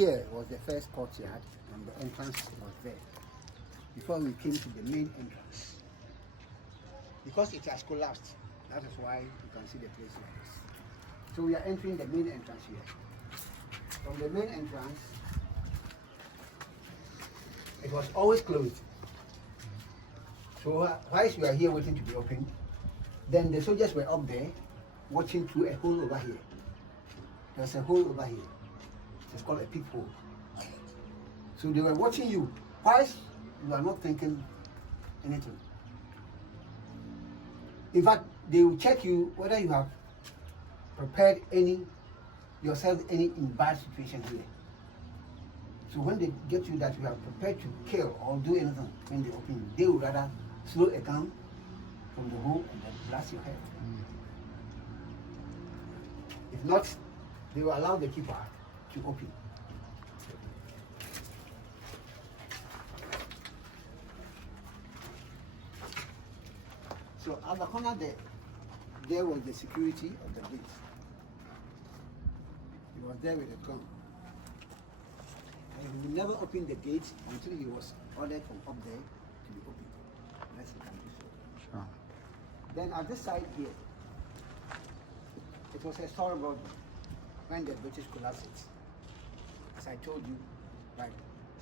here was the first courtyard, and the entrance was there. Before we came to the main entrance. Because it has collapsed, that is why you can see the place like this. So we are entering the main entrance here. From the main entrance, it was always closed. So whilst we are here waiting to be opened, then the soldiers were up there watching through a hole over here. There's a hole over here. It's called a peephole. So they were watching you whilst you are not thinking anything. In fact, they will check you whether you have prepared yourself in bad situation here. So when they get you that you have prepared to kill or do anything when they open you, they would rather slow a gun from the hole and then blast your head. If not, they will allow the keeper to open. So at the corner there was the security of the gate. He was there with a gun. And he would never open the gate until he was ordered from up there to be opened. Unless he can do so. Sure. Then at this side here, it was a store building when the British collapsed it. As I told you, right?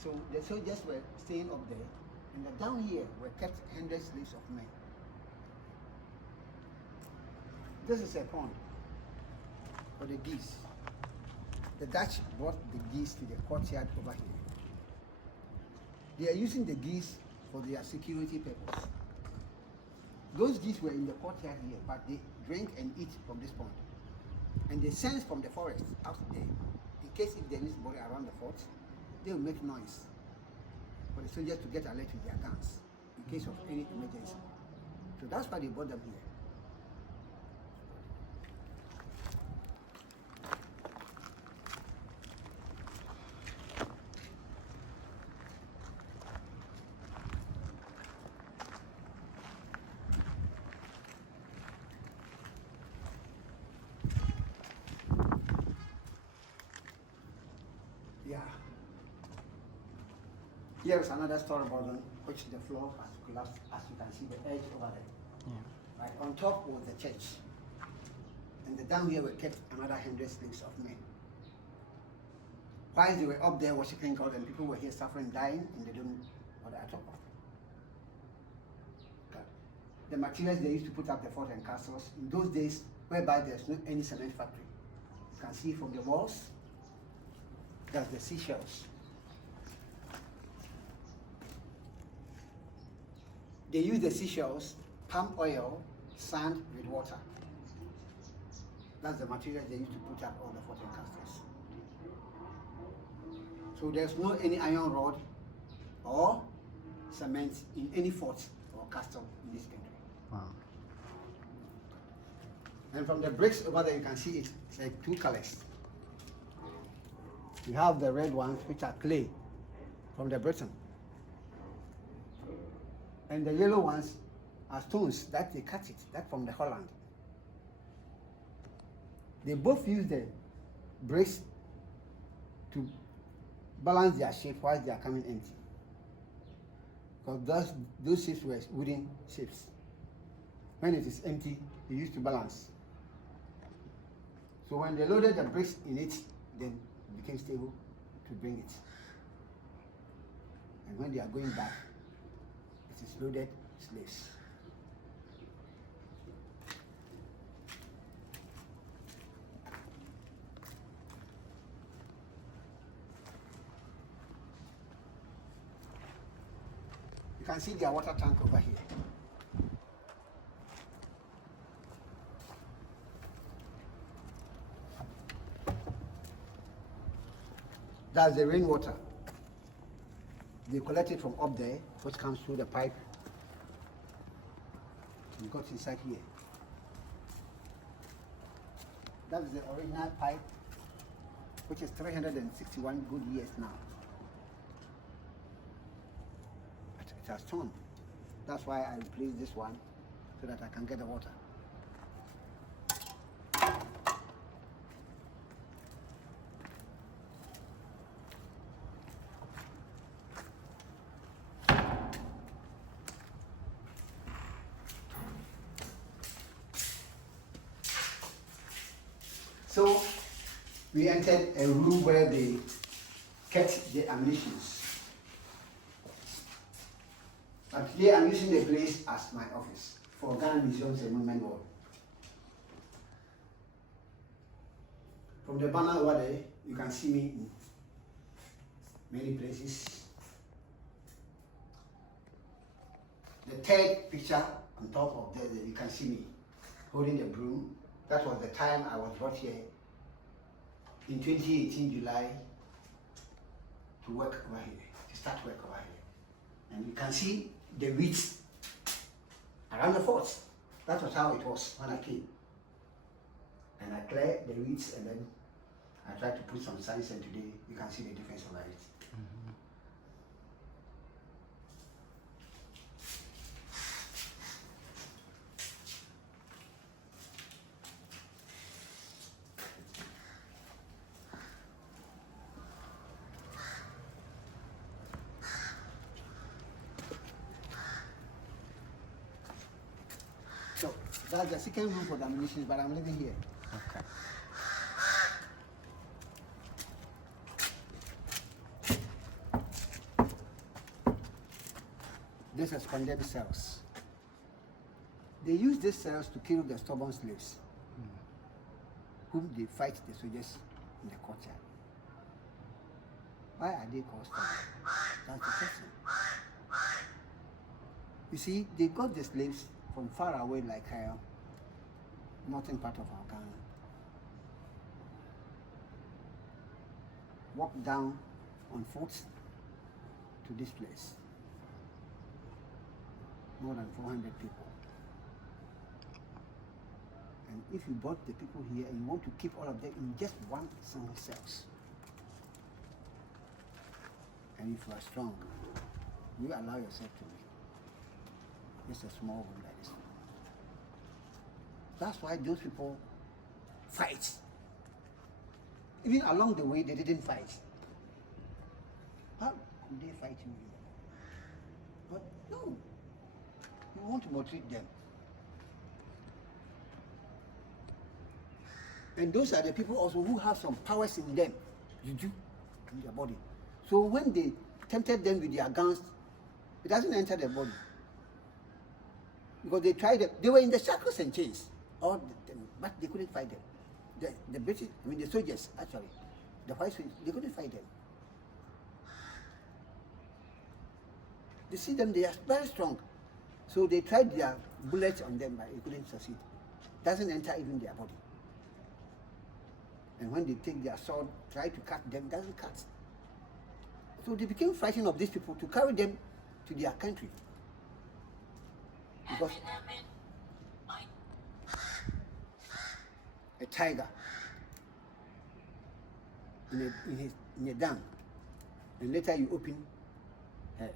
So the soldiers were staying up there, and down here were kept hundreds slaves of men. This is a pond for the geese. The Dutch brought the geese to the courtyard over here. They are using the geese for their security purpose. Those geese were in the courtyard here, but they drink and eat from this pond. And they sense from the forest out there, in case if there is body around the fort, they will make noise for the soldiers to get alert with their guns in case of any emergency. So that's why they brought them here. Yeah. Here is another story building, which the floor has collapsed, as you can see the edge over there. Yeah. Right on top was the church, and down here were kept another 100 slaves of men. While they were up there worshiping God, and people were here suffering, dying, and they don't know what they are talking about. The materials they used to put up the fort and castles in those days, whereby there's no any cement factory. You can see from the walls. That's the seashells. They use the seashells, palm oil, sand with water. That's the material they used to put up all the fort and castles. So there's no any iron rod or cement in any fort or castle in this country. Wow. And from the bricks over there, you can see it's like two colors. You have the red ones, which are clay from the Britain. And the yellow ones are stones that they cut it, that from the Holland. They both use the bricks to balance their shape while they are coming empty. Because those shapes were wooden shapes. When it is empty, they used to balance. So when they loaded the bricks in it, then it became stable to bring it. And when they are going back, it is loaded slaves. You can see their water tank over here. That's the rainwater. They collect it from up there, which comes through the pipe. And got inside here. That is the original pipe, which is 361 good years now. But it has torn. That's why I replaced this one, so that I can get the water. So we entered a room where they kept the ammunition. But today I'm using the place as my office for Ghana Museums and Movement World. From the banner over there, you can see me in many places. The third picture on top of there, you can see me holding the broom. That was the time I was brought here in 2018 July to work over here, to start work over here. And you can see the weeds around the fort. That was how it was when I came. And I cleared the weeds and then I tried to put some signs, and today you can see the difference over it. So that's the second room for the ammunition, but I'm living here. Okay. This is condemned cells. They use these cells to kill the stubborn slaves, whom they fight the soldiers in the courtyard. Why are they called stubborn? That's the question. You see, they got the slaves from far away, like northern part of our Ghana. Walked down on foot to this place. More than 400 people. And if you brought the people here and you want to keep all of them in just one single cells, and if you are strong, you allow yourself to be just a small room like this. That's why those people fight. Even along the way, they didn't fight. How could they fight you? But no. You want to maltreat them. And those are the people also who have some powers in them, juju, in their body. So when they tempted them with their guns, it doesn't enter their body. Because they tried them, they were in the shackles and chains, but they couldn't fight them. The British, I mean the soldiers actually, the white soldiers, they couldn't fight them. They see them, they are very strong. So they tried their bullets on them, but it couldn't succeed. Doesn't enter even their body. And when they take their sword, try to cut them, doesn't cut. So they became frightened of these people to carry them to their country. Because a tiger in a dam, and later you open her,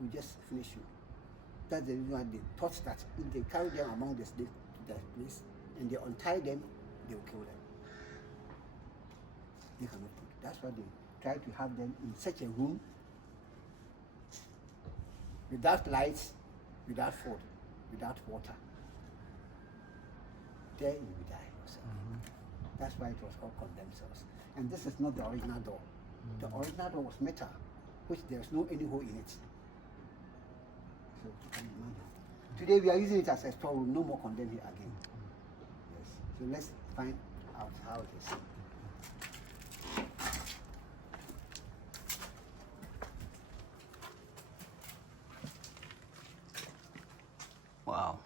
we just finish you. That's the reason why they thought that if they carry them among the slaves to that place and they untie them, they will kill them. They cannot put. That's why they try to have them in such a room without lights, without food, without water. There you will die yourself. That's why it was called condemned cells. And this is not the original door. The original door was metal, which there is no any hole in it. So you can imagine. Today we are using it as a storeroom, no more condemned here again. Yes. So let's find out how it is. Wow.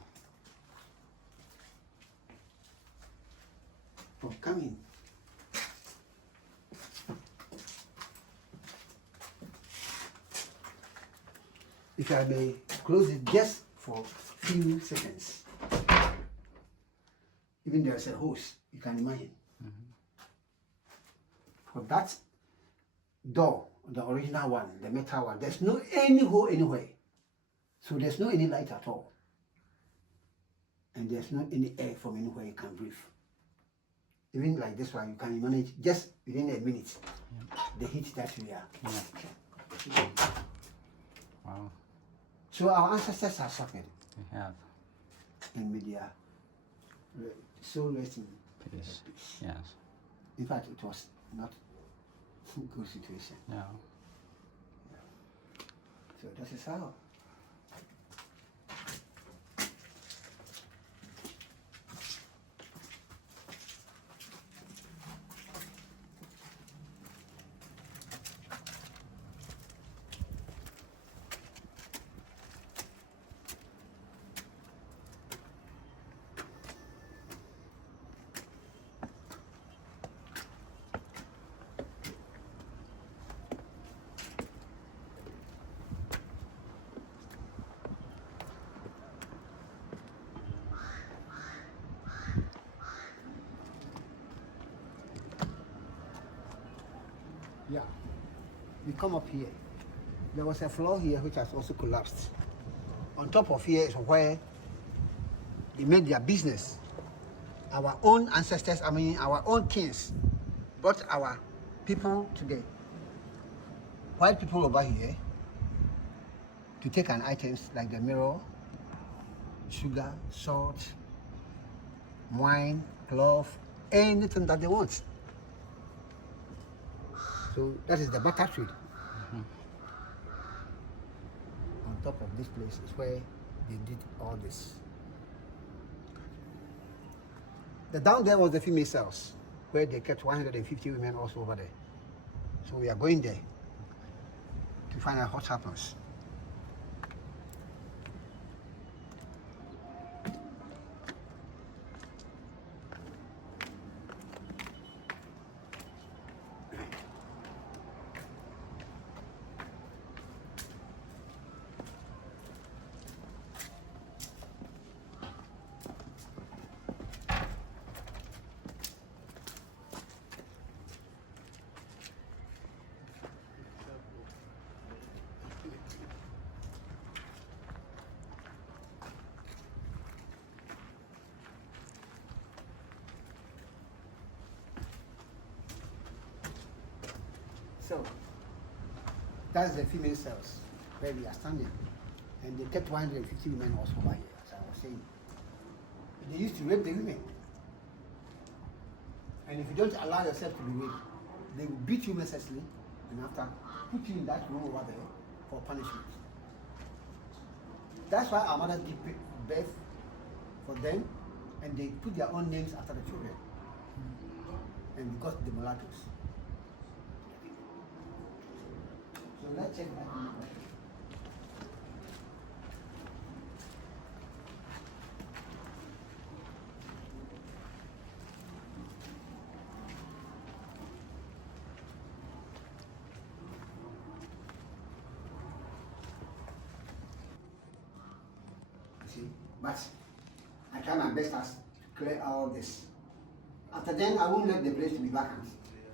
Oh, come in. If I may close it just for a few seconds. Even there's a hose, you can imagine. For that door, the original one, the metal one, there's no any hole anywhere. So there's no any light at all. And there's no any air from anywhere you can breathe. Even like this one, you can manage just within a minute, the heat that we are. Wow. So our ancestors have suffered. They have. And media so rest in Peace. Yes. In fact, it was not a good situation. Yeah. So that is how. Yeah. We come up here. There was a floor here which has also collapsed. On top of here is where they made their business. Our own ancestors, I mean our own kings, brought our people to the white people over here to take an items like the mirror, sugar, salt, wine, cloth, anything that they want. So that is the barter trade. On top of this place is where they did all this. The down there was the female cells, where they kept 150 women also over there. So we are going there to find out what happens. So that's the female cells where we are standing. And they kept 150 women also over here, as I was saying. They used to rape the women. And if you don't allow yourself to be raped, they will beat you mercilessly and after put you in that room over there for punishment. That's why our mothers give birth for them and they put their own names after the children. And because the mulattoes. So let's check that one. See, but I try my best as to clear all this. After then, I won't let the place to be vacant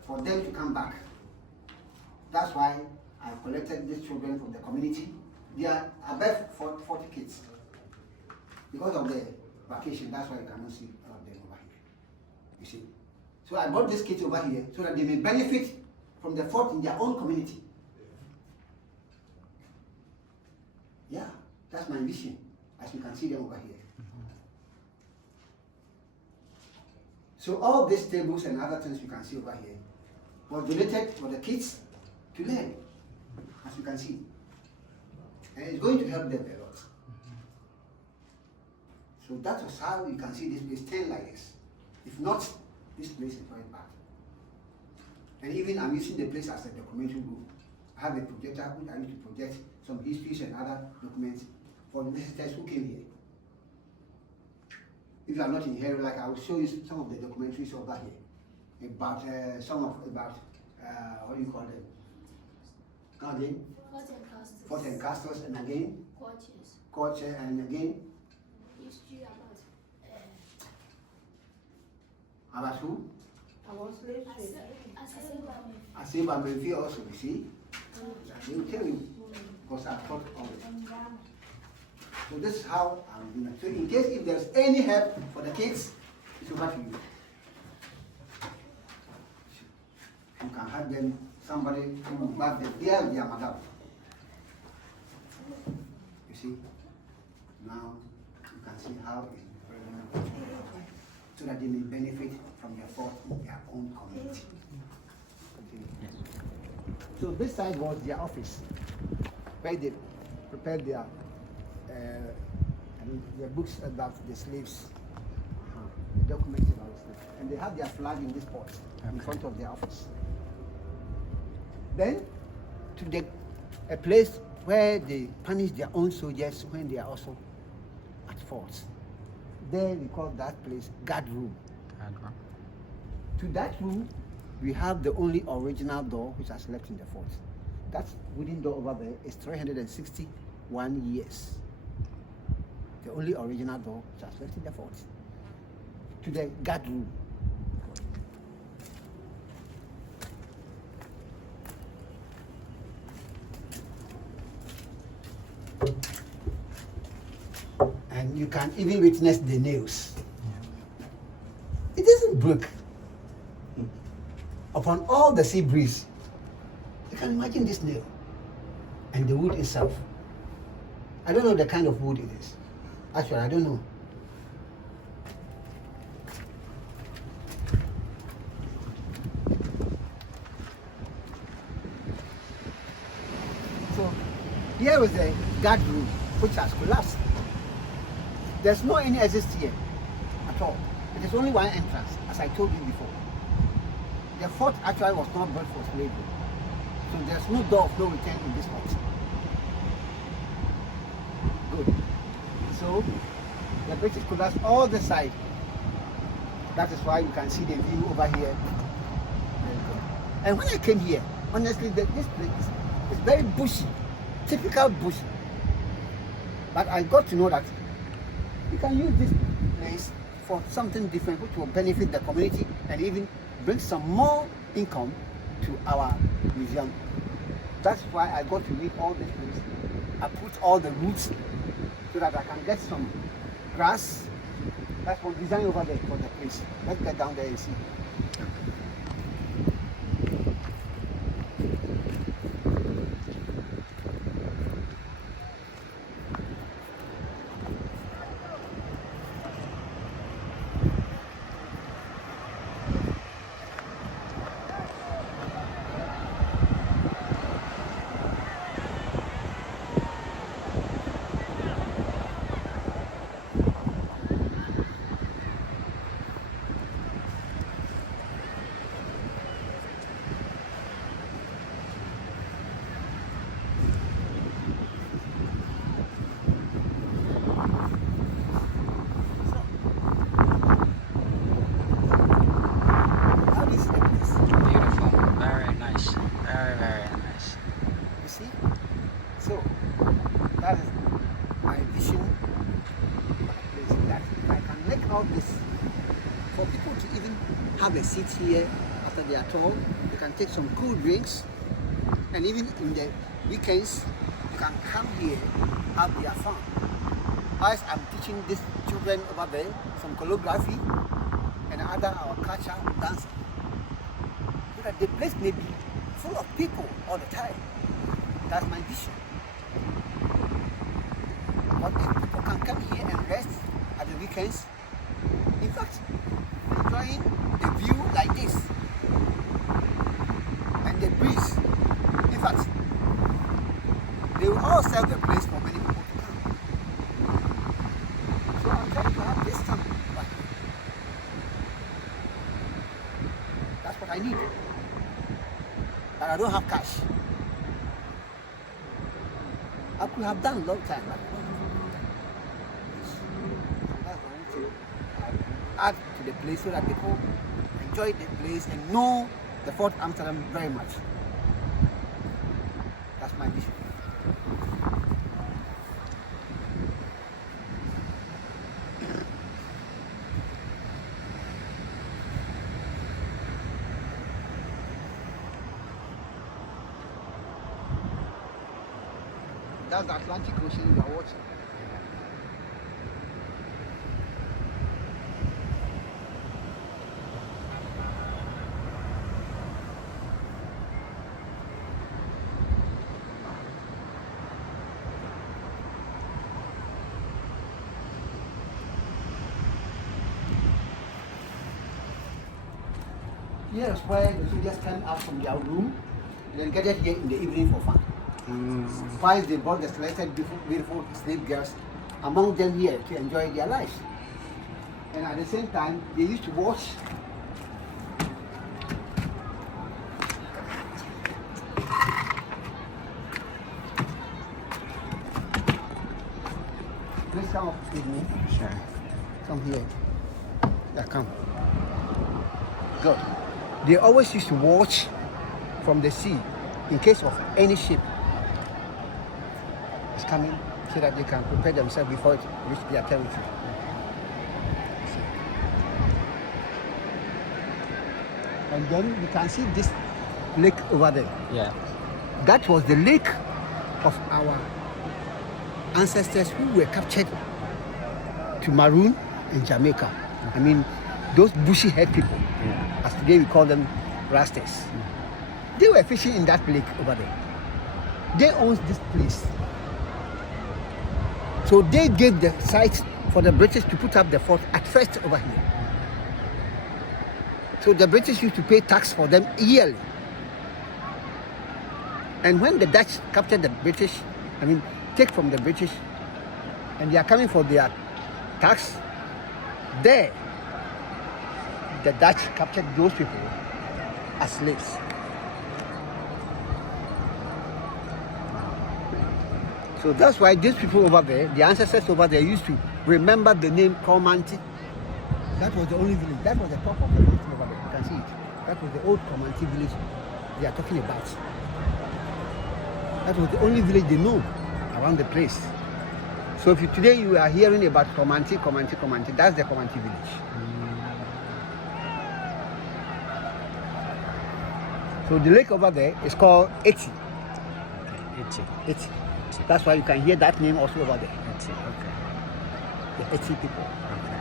for them to come back. That's why I collected these children from the community. They are above 40 kids. Because of the vacation, that's why you cannot see all of them over here. You see? So I brought these kids over here so that they may benefit from the fort in their own community. Yeah, that's my vision, as you can see them over here. So all these tables and other things you can see over here was donated for the kids to learn, as you can see. And it's going to help them a lot. So that was how you can see this place turn like this. If not, this place is very bad. And even I'm using the place as a documentary room. I have a projector which I need to project some histories and other documents for the visitors who came here. If you are not in here, like I will show you some of the documentaries over here about what do you call them? Again, Fort and Castles, and again, Courtiers, and again, history about who? about slaves. Aseba Menfi also, you see? They will tell you, because I taught all it. So this is how I'm doing it. So in case if there's any help for the kids, it's over to you. You can have them, somebody who will back them. They are their madam. You see? Now you can see how it's very. so that they may benefit from their fort in their own community. Yes. So this side was their office, where they prepared their books about the slaves, the documents about slaves. And they have their flag in this pot in front of their office. Then to a place where they punish their own soldiers when they are also at forts. There we call that place guard room. To that room, we have the only original door which has left in the fort. That wooden door over there is 361 years. The only original door which has left in the fort. To the guard room. And you can even witness the nails. It isn't broke. Upon all the sea breeze, you can imagine this nail and the wood itself. I don't know the kind of wood it is. Actually, I don't know. So here is the guard room, which has collapsed. There's no any exit here at all. It is only one entrance, as I told you before. The fort actually was not built for slavery. So there's no door of no return in this fort. Good. So the British collapsed all the side. That is why you can see the view over here. And when I came here, honestly, this place is very bushy, typical bushy. But I got to know that you can use this place for something different which will benefit the community and even bring some more income to our museum. That's why I got to meet all this place. I put all the roots so that I can get some grass. That's one design over there for the place. Let's get down there and see. Have a seat here after they are told. You can take some cool drinks, and even in the weekends, you can come here, have their fun. As I'm teaching these children over there some choreography and other our culture dance, so that the place may be full of people all the time. That's my vision. But if people can come here and rest at the weekends, in fact, enjoying the view like this and the breeze. In fact, they will all serve the place for many people to come. So I'm trying to have this time back. That's what I need. But I don't have cash. I could have done a long time, but that's what I need to add to the place so that people enjoy the place and know the Fort Amsterdam very much. That's my vision. That's the Atlantic Ocean you are watching. here is where the soldiers came out from their room, then gathered here in the evening for fun. While they brought the selected beautiful slave girls among them here to enjoy their lives. And at the same time, they used to watch Please come up with me. Sure. Come here. Yeah, come. Good. They always used to watch from the sea in case of any ship is coming so that they can prepare themselves before it reaches their territory. And then you can see this lake over there. Yeah. That was the lake of our ancestors who were captured to Maroon in Jamaica. I mean, those bushy head people, as today we call them Rastas. They were fishing in that lake over there. They owned this place. So they gave the site for the British to put up the fort at first over here. So the British used to pay tax for them yearly. And when the Dutch captured the British, take from the British, and they are coming for their tax, there, the Dutch captured those people as slaves. So that's why these people over there, the ancestors over there, used to remember the name Comanti. That was the only village. That was the top of the mountain over there. You can see it. That was the old Comanti village they are talking about. That was the only village they know around the place. So if today you are hearing about Comanti, that's the Comanti village. So the lake over there is called Eti. Eti. That's why you can hear that name also over there. Eti, okay. The Eti people. Okay.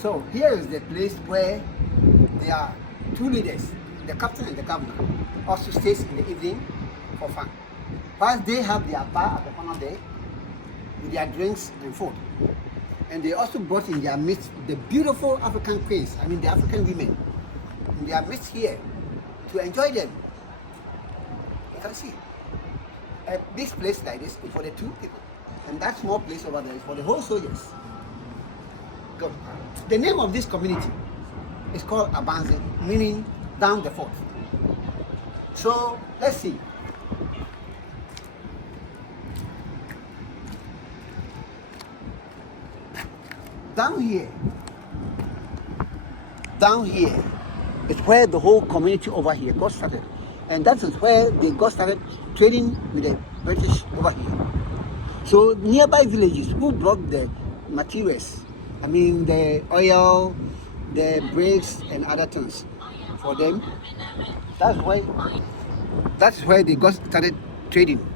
So here is the place where there are two leaders, the captain and the governor, also stays in the evening for fun. Whilst they have their bar at the corner there with their drinks and food. And they also brought in their midst the beautiful African queens, the African women, in their midst here to enjoy them. You can see. A big place like this is for the two people. And that small place over there is for the whole soldiers. Good. The name of this community is called Abandze, meaning down the fort. So let's see. Down here is where the whole community over here got started. And that is where they got started trading with the British over here. So nearby villages who brought the materials, the oil, the bricks and other things for them, that's where they got started trading.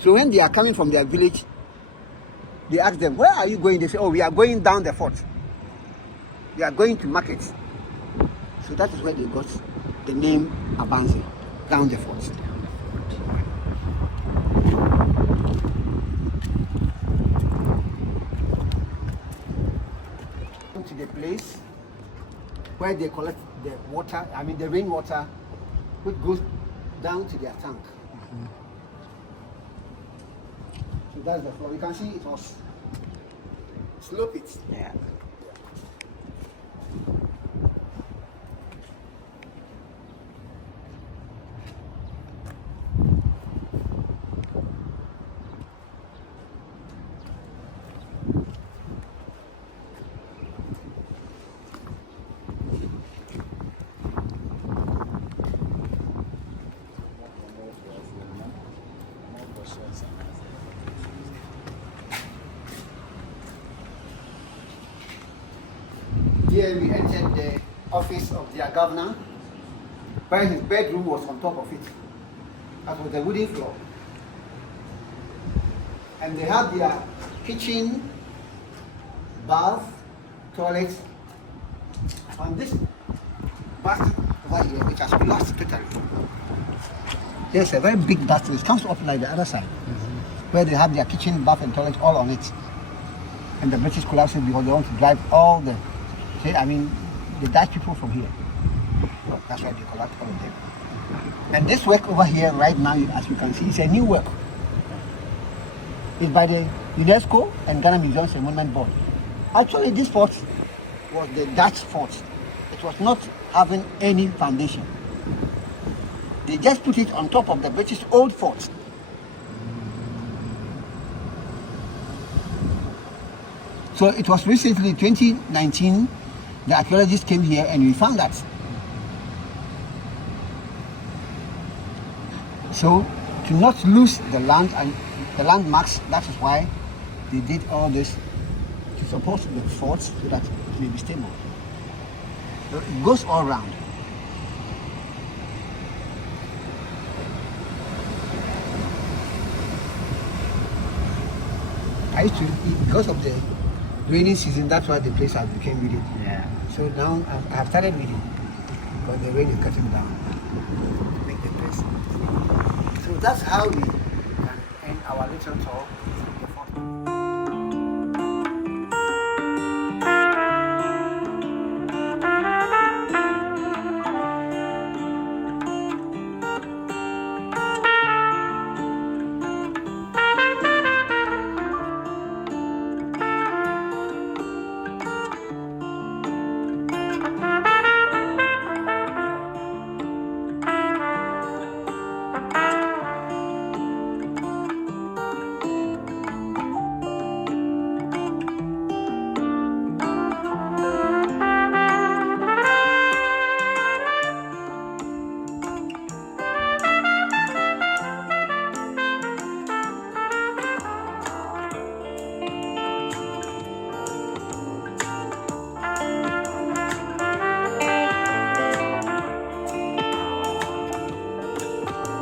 So when they are coming from their village, they ask them, where are you going? They say, oh, we are going down the fort. We are going to market. So that is where they got the name Abandze, down the fort. To the place where they collect the water, the rainwater, which goes down to their tank. So that's the floor. You can see it was slope it. Yeah. Here we entered the office of their governor, where his bedroom was on top of it. That was the wooden floor. And they had their kitchen, bath, toilet on this basket over here, which has collapsed totally. There's a very big basket. It comes up like the other side, where they have their kitchen, bath, and toilet all on it. and the British collapsed it because they want to drive all the, the Dutch people from here. That's why they collapsed all of them. And this work over here right now, as you can see, is a new work. It's by the UNESCO and Ghana Museums and Monument Board. Actually, this fort was the Dutch fort. It was not having any foundation. They just put it on top of the British old fort. So it was recently, 2019, the archaeologists came here and we found that. So to not lose the land and the landmarks, that is why they did all this to support the fort so that it may be stable. So it goes all around. I used to, because of the rainy season, that's why the place has become really. Yeah. So now I have started reading because the rain is cutting down to make the place. So that's how we can end our little tour.